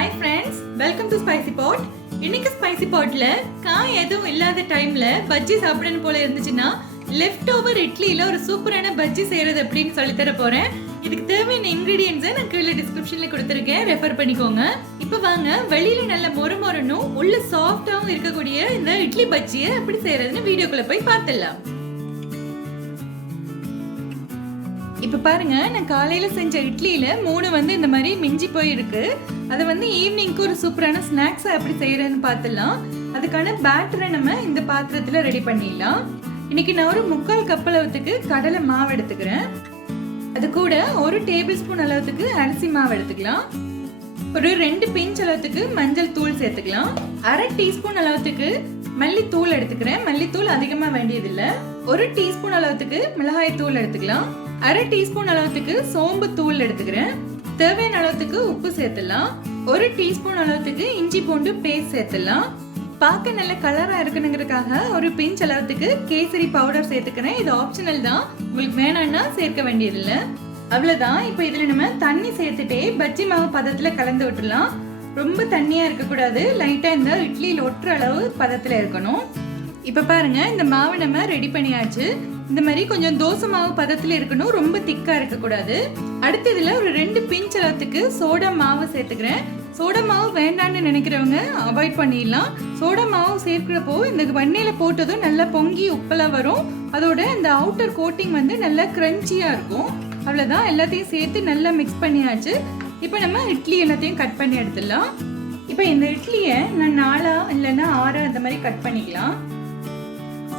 Hi friends, welcome to Spicy Pot. இன்னைக்கு spicy பாட்ல காய் எதுவும் இல்லாத டைம்ல பஜ்ஜி சாப்பிடணும் போல இருந்துச்சுன்னா லெஃப்ட் ஓவர் இட்லியில ஒரு சூப்பரான பஜ்ஜி செய்யறது எப்படின்னு சொல்லி தர போறேன். இதுக்கு தேவையான இன்கிரீடியன்ட்ஸை நான் கீழே டிஸ்கிரிப்ஷன்ல கொடுத்துருக்கேன், ரெஃபர் பண்ணிக்கோங்க. இப்போ வாங்க வெளியில நல்ல மொறுமொறுனும் உள்ள சாஃப்டாவும் இருக்கக்கூடிய இந்த இட்லி பஜ்ஜியை எப்படி செய்யறதுன்னு வீடியோக்குள்ள போய் பார்த்துடலாம். இப்போ பாருங்க, நான் காலையில செஞ்ச இட்லியில 3 இந்த மாதிரி மிஞ்சி போயிருக்கு. அதை ஈவினிங்க்கு ஒரு சூப்பரான ஸ்நாக்ஸா எப்படி செய்யறதுன்னு பார்த்துடலாம். அதுக்கான பேட்டரை நம்ம இந்த பாத்திரத்துல ரெடி பண்ணிடலாம். இன்னைக்கு நான் ஒரு 3/4 கப் அளவுக்கு கடலை மாவு எடுத்துக்கிறேன். அது கூட 1 டேபிள் ஸ்பூன் அளவுக்கு அரிசி மாவு எடுத்துக்கலாம். ஒரு 2 பிஞ்ச் அளவுக்கு மஞ்சள் தூள் சேர்த்துக்கலாம். 1/2 டீஸ்பூன் அளவுக்கு மல்லித்தூள் எடுத்துக்கிறேன். மல்லித்தூள் அதிகமா வேண்டியதில்லை. 1 டீஸ்பூன் அளவுக்கு மிளகாய் தூள் எடுத்துக்கலாம். 1/2 டீஸ்பூன் அளவுக்கு சோம்பு தூள் எடுத்துக்கிறேன். தேவையான அளவுக்கு உப்பு சேர்த்துலாம். 1 டீஸ்பூன் அளவுக்கு இஞ்சி பூண்டு பேஸ்ட் சேர்த்துலாம். பார்க்க நல்ல கலரா இருக்கணுங்கிறதுக்காக ஒரு பிஞ்ச் அளவுக்கு கேசரி பவுடர் சேர்த்துக்கிறேன். இது ஆப்ஷனல் தான், உங்களுக்கு வேணாம்னா சேர்க்க வேண்டியதில்லை. அவ்வளவுதான். இப்போ இதுல நம்ம தண்ணி சேர்த்துட்டே பஜ்ஜி மாவு பதத்துல கலந்து விட்டுலாம். ரொம்ப தண்ணியா இருக்கக்கூடாது, லைட்டா இந்த இட்லியில் ஒட்டுற அளவு பதத்துல இருக்கணும். இப்ப பாருங்க, இந்த மாவு நம்ம ரெடி பண்ணியாச்சு. இந்த மாதிரி கொஞ்சம் தோசை மாவு பதத்துல இருக்கணும், ரொம்ப திக்கா இருக்க கூடாது. அடுத்து இதுல ஒரு 2 பிஞ்ச் அளவுக்கு சோடா மாவு சேர்த்துக்கிறேன். சோடா மாவு வேண்டான்னு நினைக்கிறவங்க அவாய்ட் பண்ணிடலாம். சோடா மாவு சேர்க்கிறப்போ இந்த வெண்ணெயில போட்டதும் நல்லா பொங்கி உப்பெல்லாம் வரும். அதோட இந்த அவுட்டர் கோட்டிங் நல்லா கிரன்ச்சியா இருக்கும். அவ்வளவுதான், எல்லாத்தையும் சேர்த்து நல்லா மிக்ஸ் பண்ணியாச்சு. இப்போ நம்ம இட்லி எல்லாத்தையும் கட் பண்ணி எடுத்துடலாம். இப்போ இந்த இட்லியை நான் 4 இல்லைன்னா 6 அந்த மாதிரி கட் பண்ணிக்கலாம்.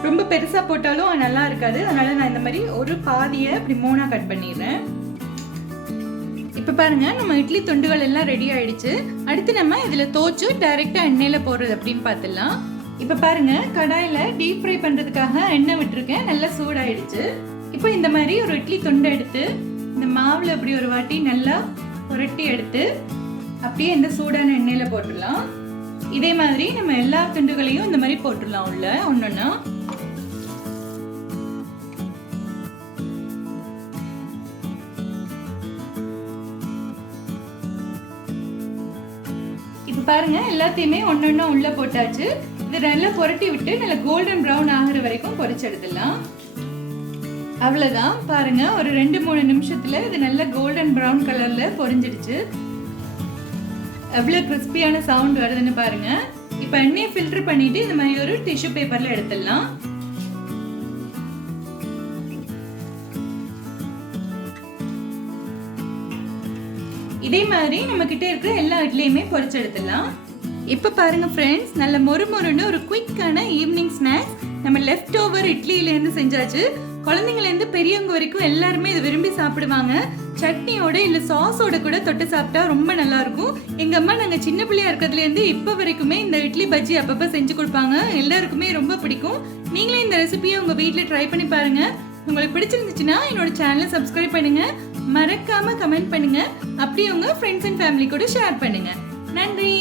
ரொம்ப பெருசா போட்டாலும் நல்லா இருக்காது, அதனால நான் இந்த மாதிரி ஒரு பாதியை இப்படி 3 கட் பண்ணிடுறேன். இப்ப பாருங்க, நம்ம இட்லி துண்டுகள் எல்லாம் ரெடி ஆயிடுச்சு. அடுத்து நம்ம இதுல தோச்சு டைரக்டா எண்ணெயில போடுறது அப்படின்னு பார்த்துடலாம். இப்ப பாருங்க, கடாயில டீப் ஃப்ரை பண்றதுக்காக எண்ணெய் விட்டுருக்கேன். நல்லா சூடாயிடுச்சு. இப்போ இந்த மாதிரி ஒரு இட்லி துண்டை எடுத்து இந்த மாவுல அப்படி ஒரு வாட்டி நல்லா புரட்டி எடுத்து அப்படியே இந்த சூடான எண்ணெயில போட்டுடலாம். இதே மாதிரி நம்ம எல்லா துண்டுகளையும் இந்த மாதிரி போட்டுடலாம் உள்ள ஒன்னொன்னா. இப்ப பாருங்க, எல்லாத்தையுமே ஒன்னொன்னா உள்ள போட்டாச்சு. இது நல்லா புரட்டி விட்டு நல்லா கோல்டன் ப்ரௌன் ஆகிற வரைக்கும் பொரிச்சு எடுத்துடலாம். அவ்வளவுதான். பாருங்க, ஒரு 2-3 நிமிஷத்துல இது நல்ல கோல்டன் ப்ரௌன் கலர்ல பொரிஞ்சிடுச்சு. எவ்வளவு கிறிஸ்பியான சவுண்ட் வருதுன்னு பாருங்க. இப்ப எண்ணெயை ஃபில்டர் பண்ணிட்டு இந்த மாதிரி ஒரு டிஷ்யூ பேப்பர்ல எடுத்துடலாம். இதே மாதிரி நம்ம கிட்ட இருக்கிற எல்லா இட்லியுமே பொரிச்சு எடுத்துடலாம். இப்ப பாருங்க ஃப்ரெண்ட்ஸ், நல்ல மொறுமொறுன்னு ஒரு குயிக்கான ஈவினிங் ஸ்நாக்ஸ் நம்ம லெஃப்ட் ஓவர் இட்லியில இருந்து செஞ்சாச்சு. குழந்தைங்கள இருந்து பெரியவங்க வரைக்கும் எல்லாருமே இதை விரும்பி சாப்பிடுவாங்க. சட்னியோட இல்ல சாஸோட கூட தொட்டு சாப்பிட்டா ரொம்ப நல்லா இருக்கும். எங்க அம்மா நாங்க சின்ன பிள்ளையா இருக்கிறதுல இருந்து இப்ப வரைக்குமே இந்த இட்லி பஜ்ஜி அப்பப்ப செஞ்சு கொடுப்பாங்க. எல்லாருக்குமே ரொம்ப பிடிக்கும். நீங்களே இந்த ரெசிபியை உங்க வீட்டுல ட்ரை பண்ணி பாருங்க. உங்களுக்கு பிடிச்சிருந்துச்சுன்னா என்னோட சேனலை சப்ஸ்கிரைப் பண்ணுங்க, மறக்காம கமெண்ட் பண்ணுங்க, அப்படியே உங்க ஃப்ரெண்ட்ஸ் அண்ட் ஃபேமிலி கூட ஷேர் பண்ணுங்க. நன்றி.